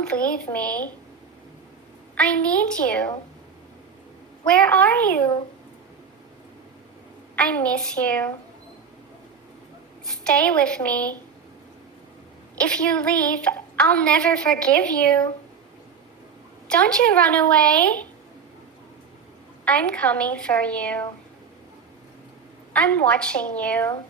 Don't leave me. I need you. Where are you? I miss you. Stay with me. If you leave, I'll never forgive you. Don't you run away. I'm coming for you. I'm watching you.